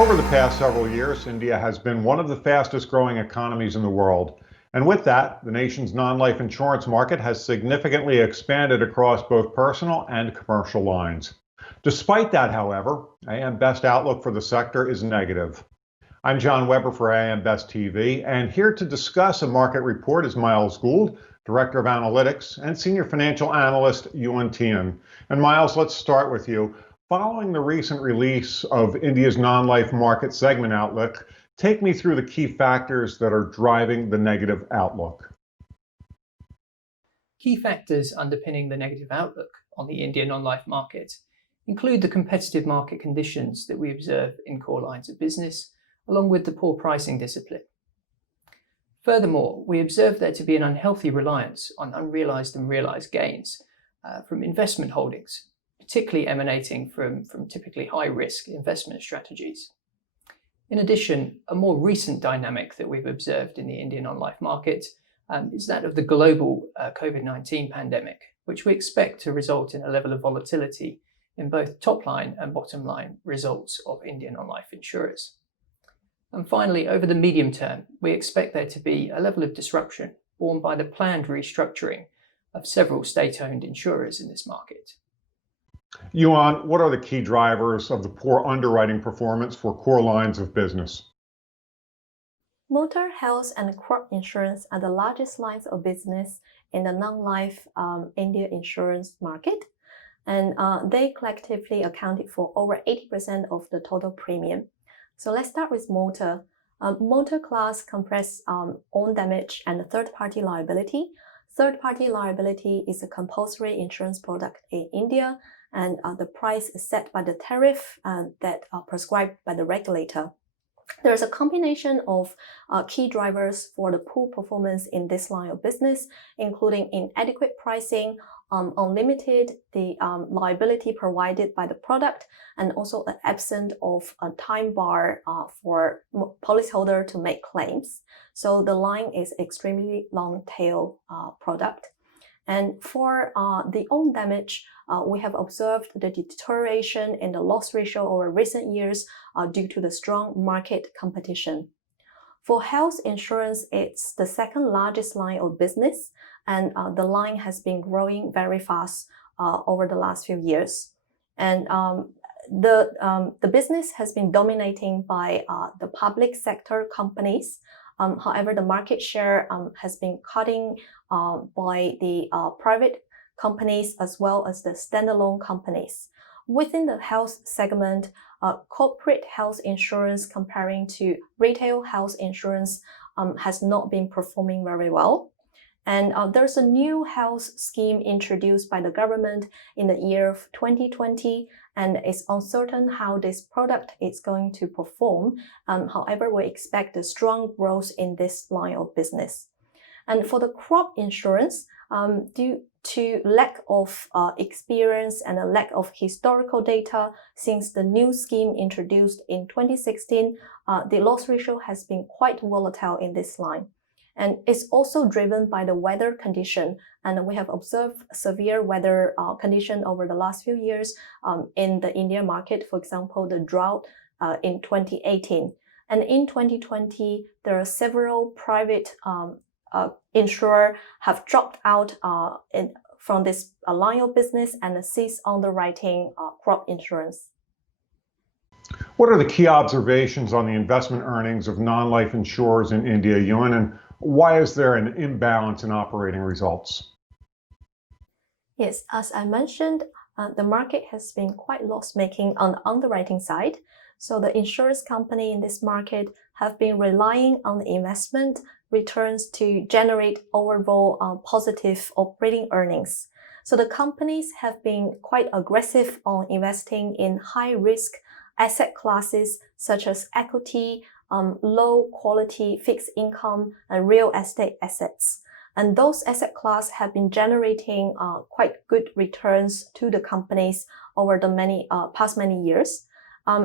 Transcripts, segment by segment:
Over the past several years, India has been one of the fastest growing economies in the world. And with that, the nation's non-life insurance market has significantly expanded across both personal and commercial lines. Despite that, however, AM Best outlook for the sector is negative. I'm John Weber for AM Best TV, and here to discuss a market report is Myles Gould, Director of Analytics, and Senior Financial Analyst Yuan Tian. And Myles, let's start with you. Following the recent release of India's non-life market segment outlook, take me through the key factors that are driving the negative outlook. Key factors underpinning the negative outlook on the Indian non-life market include the competitive market conditions that we observe in core lines of business, along with the poor pricing discipline. Furthermore, we observe there to be an unhealthy reliance on unrealized and realized gains from investment holdings, particularly emanating from typically high-risk investment strategies. In addition, a more recent dynamic that we've observed in the Indian non-life market is that of the global COVID-19 pandemic, which we expect to result in a level of volatility in both top-line and bottom-line results of Indian non-life insurers. And finally, over the medium term, we expect there to be a level of disruption borne by the planned restructuring of several state-owned insurers in this market. Yuan, what are the key drivers of the poor underwriting performance for core lines of business? Motor, health, and crop insurance are the largest lines of business in the non-life India insurance market, and they collectively accounted for over 80% of the total premium. So let's start with motor. Motor class comprises own damage and third-party liability. Third-party liability is a compulsory insurance product in India, and the price is set by the tariff that are prescribed by the regulator. There's a combination of key drivers for the poor performance in this line of business, including inadequate pricing, unlimited the liability provided by the product, and also an absence of a time bar for policyholder to make claims. So the line is extremely long tail product. And for the own damage, we have observed the deterioration in the loss ratio over recent years due to the strong market competition. For health insurance, it's the second largest line of business, and the line has been growing very fast over the last few years. And the business has been dominated by the public sector companies. However, the market share has been cutting by the private companies as well as the standalone companies. Within the health segment, corporate health insurance comparing to retail health insurance has not been performing very well. And there's a new health scheme introduced by the government in the year of 2020, and it's uncertain how this product is going to perform. However, we expect a strong growth in this line of business. And for the crop insurance, due to lack of experience and a lack of historical data since the new scheme introduced in 2016, the loss ratio has been quite volatile in this line. And it's also driven by the weather condition. And we have observed severe weather condition over the last few years in the India market, for example, the drought in 2018. And in 2020, there are several private insurers have dropped out from this line of business and ceased underwriting crop insurance. What are the key observations on the investment earnings of non-life insurers in India, Yuan, and why is there an imbalance in operating results? Yes, as I mentioned, the market has been quite loss-making on the underwriting side. So the insurance company in this market have been relying on the investment returns to generate overall positive operating earnings. So the companies have been quite aggressive on investing in high-risk asset classes such as equity, low-quality fixed income, and real estate assets. And those asset classes have been generating quite good returns to the companies over the past many years.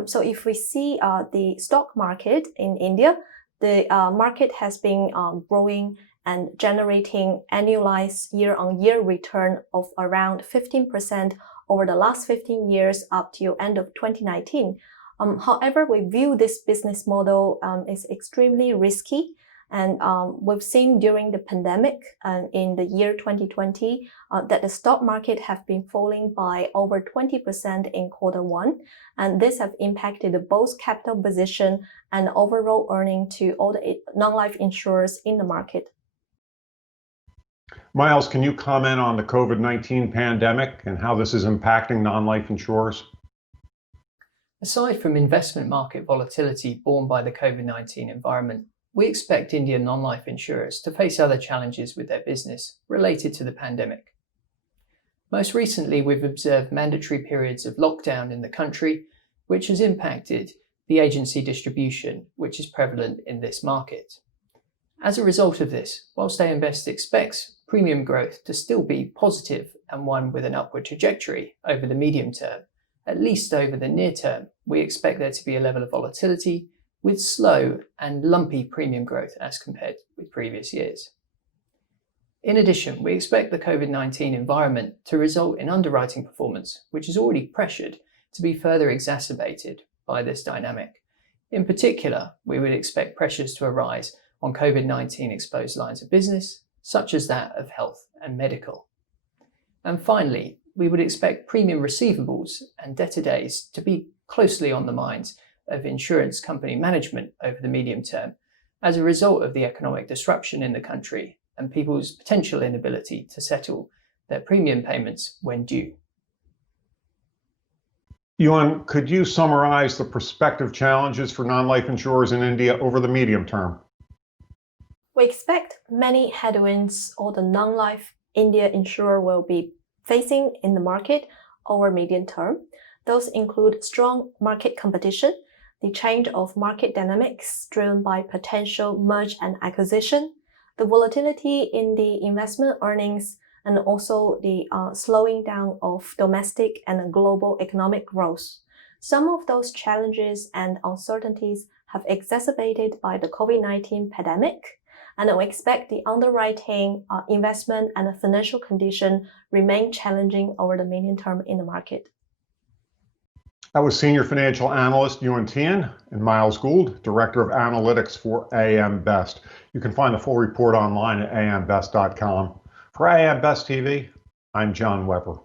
So if we see the stock market in India, the market has been growing and generating annualized year-on-year return of around 15% over the last 15 years up to end of 2019. However, we view this business model as extremely risky. And we've seen during the pandemic in the year 2020 that the stock market have been falling by over 20% in Q1. And this have impacted both capital position and overall earning to all the non-life insurers in the market. Myles, can you comment on the COVID-19 pandemic and how this is impacting non-life insurers? Aside from investment market volatility borne by the COVID-19 environment, we expect Indian non-life insurers to face other challenges with their business related to the pandemic. Most recently, we've observed mandatory periods of lockdown in the country, which has impacted the agency distribution, which is prevalent in this market. As a result of this, whilst AM Best expects premium growth to still be positive and one with an upward trajectory over the medium term, at least over the near term, we expect there to be a level of volatility with slow and lumpy premium growth as compared with previous years. In addition, we expect the COVID-19 environment to result in underwriting performance, which is already pressured, to be further exacerbated by this dynamic. In particular, we would expect pressures to arise on COVID-19 exposed lines of business, such as that of health and medical. And finally, we would expect premium receivables and debtor days to be closely on the minds of insurance company management over the medium term as a result of the economic disruption in the country and people's potential inability to settle their premium payments when due. Yuan, could you summarize the prospective challenges for non-life insurers in India over the medium term? We expect many headwinds all the non-life India insurer will be facing in the market over medium term. Those include strong market competition, the change of market dynamics driven by potential merge and acquisition, the volatility in the investment earnings, and also the slowing down of domestic and global economic growth. Some of those challenges and uncertainties have exacerbated by the COVID-19 pandemic, and we expect the underwriting, investment, and financial condition remain challenging over the medium term in the market. That was Senior Financial Analyst Yuan Tian and Myles Gould, Director of Analytics for AM Best. You can find the full report online at ambest.com. For AM Best TV, I'm John Weber.